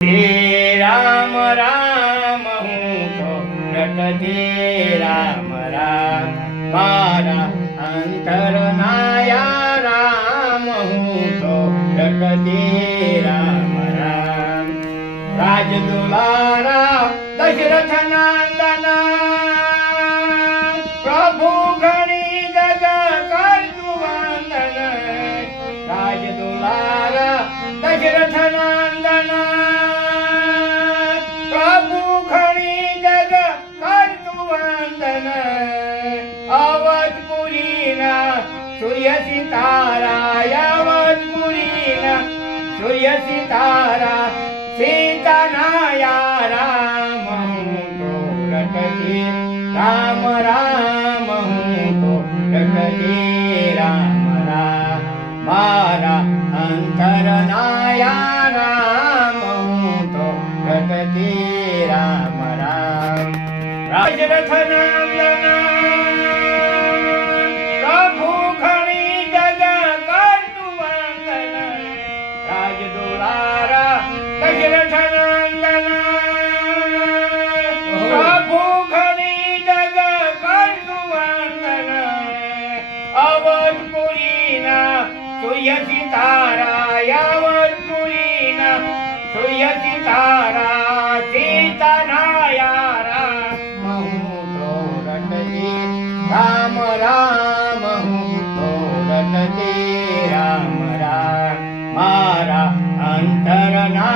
हे राम राम हूँ तो रटते राम राम मारा अंतर नाया राम हूँ तो रटते राम राम राज दुलारा दशरथ नंदना प्रभु घनी जग कर वंदन राज दुलारा दशरथ नंदना प्रभु घनी जग कर वंदन अवधपुरी न सूर्य सितारा अवधपुरी न सूर्य सितारा सीता नाया राम हूँ तो रटते राम राम हूँ तो रटते राम राम मारा अंतर नाया राम हूँ तो रटते राम राम दशरथ नंदना प्रभु घनी जग कर वंदन राज दुलारा दशरथ नंदना प्रभु घनी जग कर वंदन अवधपुरी न सूर्य सितारा अवधपुरी न सूर्य सितारा सीता नाया राम हूँ तो रटते राम राम हूँ तो रटते राम राम मारा अंतर ना